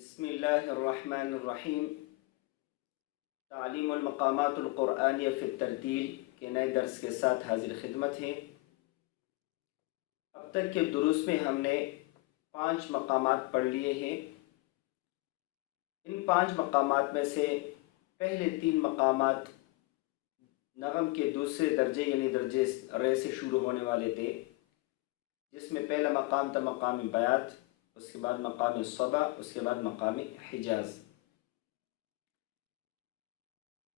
بسم اللہ الرحمن الرحیم۔ تعلیم المقامات القرآنیہ فی الترتیل کے نئے درس کے ساتھ حاضر خدمت ہیں۔ اب تک کے دروس میں ہم نے 5 مقامات پڑھ لیے ہیں۔ ان 5 مقامات میں سے پہلے 3 مقامات نغم کے دوسرے درجے یعنی درجے رے سے شروع ہونے والے تھے، جس میں پہلا مقام تھا مقام بیات، اس کے بعد مقام صبا، اس کے بعد مقام حجاز۔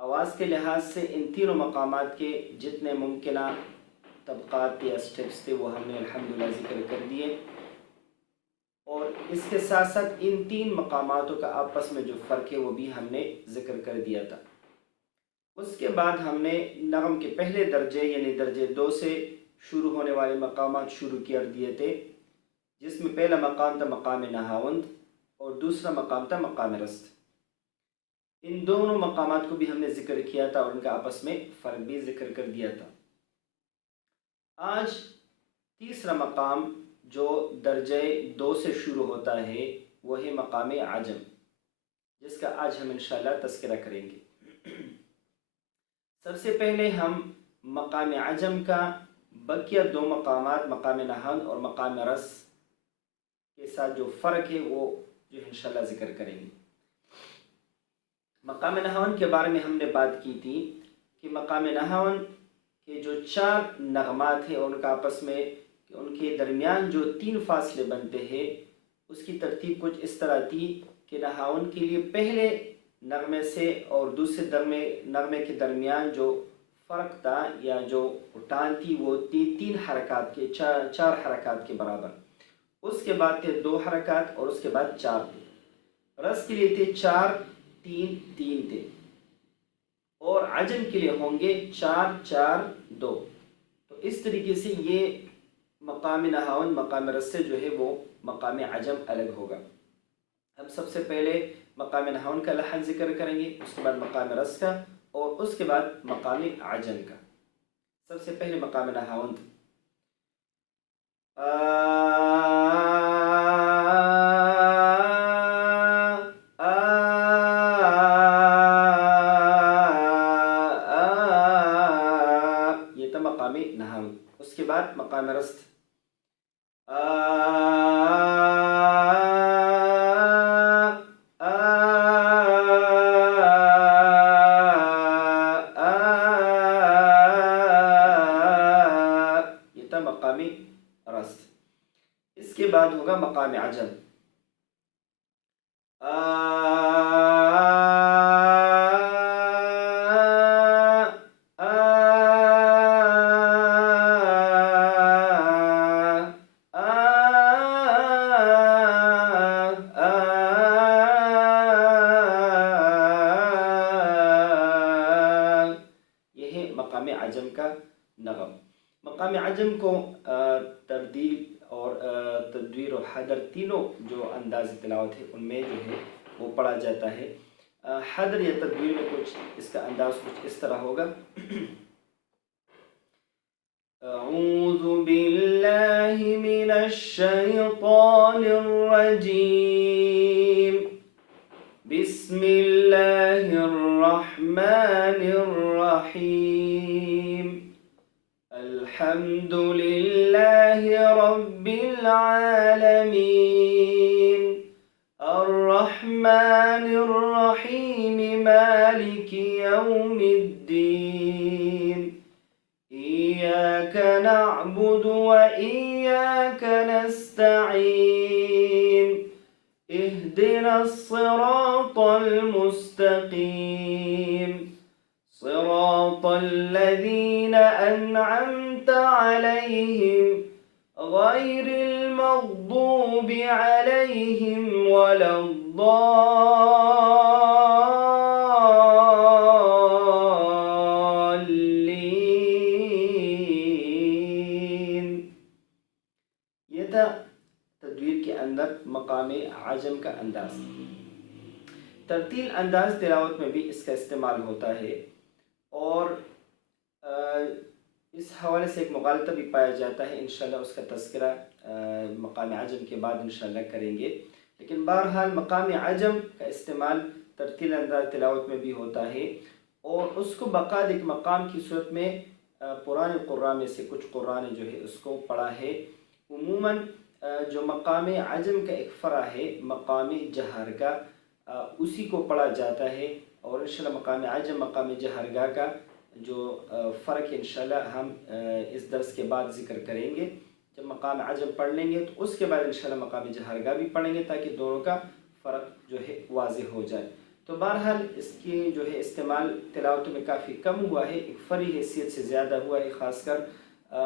آواز کے لحاظ سے ان تینوں مقامات کے جتنے ممکنہ طبقات یا اسٹیپس تھے وہ ہم نے الحمدللہ ذکر کر دیے، اور اس کے ساتھ ساتھ ان 3 مقاماتوں کا آپس میں جو فرق ہے وہ بھی ہم نے ذکر کر دیا تھا۔ اس کے بعد ہم نے نغم کے پہلے درجے یعنی درجے 2 سے شروع ہونے والے مقامات شروع کر دیے تھے، جس میں پہلا مقام تھا مقام نہاوند اور دوسرا مقام تھا مقام رست۔ ان دونوں مقامات کو بھی ہم نے ذکر کیا تھا اور ان کا آپس میں فرق بھی ذکر کر دیا تھا۔ آج تیسرا مقام جو درجے 2 سے شروع ہوتا ہے وہ ہے مقام عجم، جس کا آج ہم انشاءاللہ تذکرہ کریں گے۔ سب سے پہلے ہم مقام عجم کا بقیہ 2 مقامات مقام نہاوند اور مقام رس کے ساتھ جو فرق ہے وہ جو انشاءاللہ ذکر کریں گے۔ مقام نہاوند کے بارے میں ہم نے بات کی تھی کہ مقام نہاوند کے جو 4 نغمات ہیں اور ان کا آپس میں ان کے درمیان جو 3 فاصلے بنتے ہیں، اس کی ترتیب کچھ اس طرح تھی کہ نہاوند کے لیے پہلے نغمے سے اور دوسرے نغمے کے درمیان جو فرق تھا یا جو ٹان تھی وہ 3 حرکات کے 4 حرکات کے برابر، اس کے بعد تھے 2 حرکات اور اس کے بعد 4 تھے۔ رس کے لیے تھے 4 3 3 تھے، اور عجم کے لیے ہوں گے 4 4 2۔ تو اس طریقے سے یہ مقام نہاوند مقام رس سے جو ہے وہ مقام عجم الگ ہوگا۔ ہم سب سے پہلے مقام نہاوند کا لحن ذکر کریں گے، اس کے بعد مقام رس کا، اور اس کے بعد مقام عجم کا۔ سب سے پہلے مقام نہاوند۔ یہ تھا مقام نہاوند۔ اس کے بعد مقام رست۔ یہ تھا مقام رست۔ اس کے بعد ہوگا مقام عجم۔ یہ ہے مقام عجم کا نغم۔ مقام عجم کو تردیل اور تدویر اور حدر تینوں جو انداز تلاوت ہے ان میں جو ہے وہ پڑھا جاتا ہے۔ حدر یا تدویر میں کچھ اس کا انداز کچھ اس طرح ہوگا۔ اعوذ باللہ من الشیطان الرجیم، بسم اللہ الرحمن الرحیم، الحمد للہ رب العالمین، الرحمن الرحیم، مالک یوم الدین، ایاک نعبد و ایاک نستعین، اہدنا الصراط المستقیم، صراط الذین انعمت علیہم غیر المغضوب علیہم ولا الضالین۔ یہ تھا تدویر کے اندر مقام عجم کا انداز۔ ترتیل انداز تلاوت میں بھی اس کا استعمال ہوتا ہے، اور اس حوالے سے ایک مغالطہ بھی پایا جاتا ہے، انشاءاللہ اس کا تذکرہ مقام عجم کے بعد انشاءاللہ کریں گے، لیکن بہرحال مقام عجم کا استعمال ترتیل انداز تلاوت میں بھی ہوتا ہے، اور اس کو بقاعدہ ایک مقام کی صورت میں پرانے قراء میں سے کچھ قراء نے جو ہے اس کو پڑھا ہے۔ عموماً جو مقام عجم کا ایک فرع ہے مقام جہر کا، اسی کو پڑھا جاتا ہے، اور انشاءاللہ مقام عجم مقام جہرگاہ کا جو فرق انشاءاللہ ہم اس درس کے بعد ذکر کریں گے۔ جب مقام عجم پڑھ لیں گے تو اس کے بعد انشاءاللہ مقام جہرگاہ بھی پڑھیں گے، تاکہ دونوں کا فرق جو ہے واضح ہو جائے۔ تو بہرحال اس کی جو ہے استعمال تلاوت میں کافی کم ہوا ہے، ایک فرعی حیثیت سے زیادہ ہوا ہے، خاص کر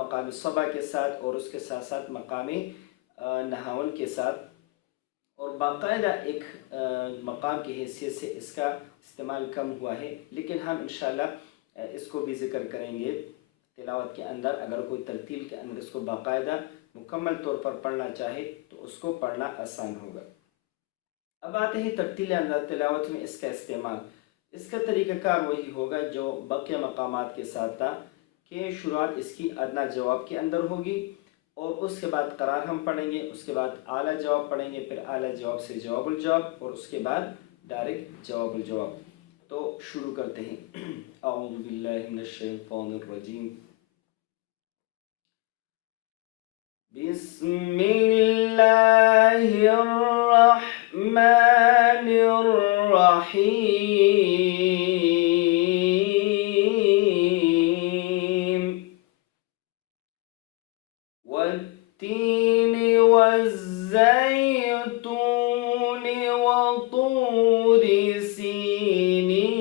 مقام صبا کے ساتھ، اور اس کے ساتھ ساتھ مقام نہاون کے ساتھ، اور باقاعدہ ایک مقام کی حیثیت سے اس کا استعمال کم ہوا ہے۔ لیکن ہم انشاءاللہ اس کو بھی ذکر کریں گے تلاوت کے اندر، اگر کوئی ترتیل کے اندر اس کو باقاعدہ مکمل طور پر پڑھنا چاہے تو اس کو پڑھنا آسان ہوگا۔ اب آتے ہیں ترتیل انداز تلاوت میں اس کا استعمال۔ اس کا طریقہ کار وہی ہوگا جو بقیہ مقامات کے ساتھ تھا، کہ شروعات اس کی ادنا جواب کے اندر ہوگی، اور اس کے بعد قرار ہم پڑھیں گے، اس کے بعد اعلیٰ جواب پڑھیں گے، پھر اعلیٰ جواب سے جواب الجواب، اور اس کے بعد ڈائریکٹ جواب الجواب۔ تو شروع کرتے ہیں۔ اعوذ باللہ من الشیطان الرجیم، بسم اللہ الرحمن الرحیم، والتین والزیتون وطور سینین،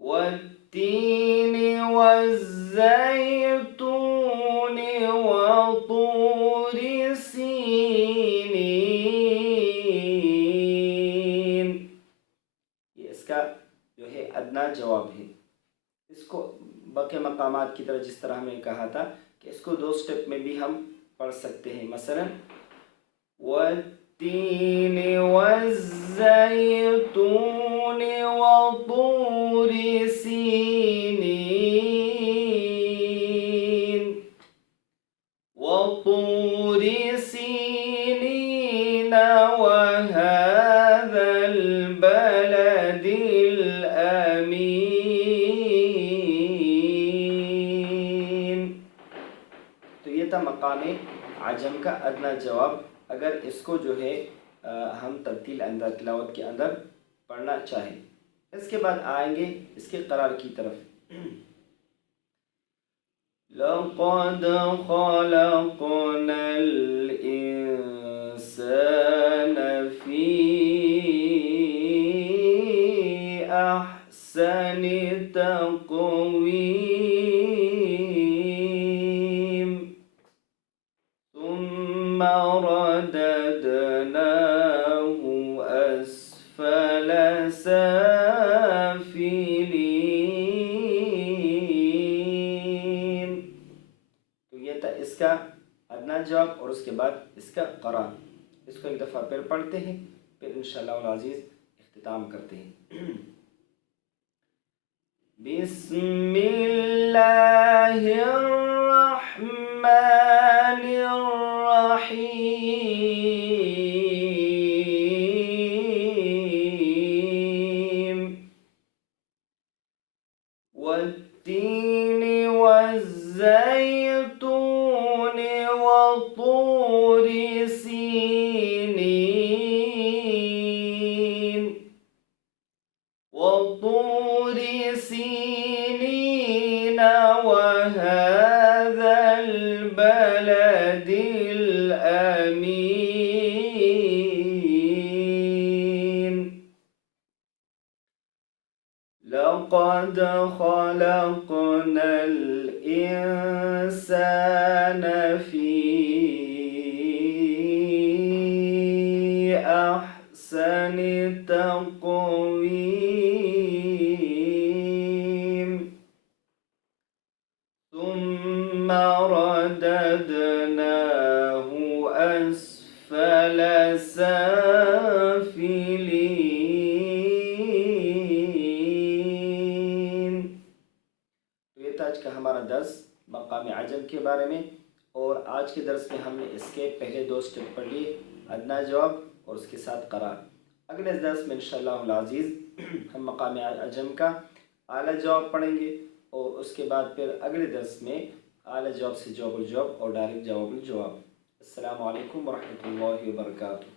والتین والزیتون وطور سینین، یہ اس کا جو ہے ادنا جواب ہے۔ اس کو باقی مقامات کی طرح جس طرح ہمیں کہا تھا کہ اس کو دو سٹیپ میں بھی ہم پڑھ سکتے ہیں، مثلا والتین والزیتون وطور سینین، وطور سینین وهذا البلد الامین۔ تو یہ تھا مقام عجم کا ادنا جواب، اگر اس کو جو ہے ہم ترتیل انداز تلاوت کے اندر پڑھنا چاہیں۔ اس کے بعد آئیں گے اس کے قرار کی طرف۔ لَقَدْ خَلَقْنَا الْإِنسَانَ فِي أَحْسَنِ تَقْوِيمٍ، ثُمَّ رَدَدْنَاهُ أَسْفَلَ سَافِلِينَ۔ تو یہ تھا اس کا ادنا جواب، اور اس کے بعد اس کا قرار۔ اس کو ایک دفعہ پھر پڑھتے ہیں، پھر انشاءاللہ العزیز اختتام کرتے ہیں۔ بسم اللہ الرحمن الرحیم، والتین والزیتون وطور سینین، وطور سینین وهذا البلد الامین۔ لقد خلقنا الإنسان في أحسن تقويم، ثم رددناه أسفل سافلين۔ تو یہ تھا آج کا ہمارا درس مقام عجم کے بارے میں۔ اور آج کے درس میں ہم نے اس کے پہلے 2 اسٹیپ پڑھ لیے، ادنیٰ جواب اور اس کے ساتھ قرار۔ اگلے درس میں انشاءاللہ العزیز ہم مقام اعجم کا اعلیٰ جواب پڑھیں گے، اور اس کے بعد پھر اگلے درس میں اعلیٰ جواب سے جواب الجواب اور ڈائریکٹ جواب الجواب۔ السلام علیکم ورحمۃ اللہ وبرکاتہ۔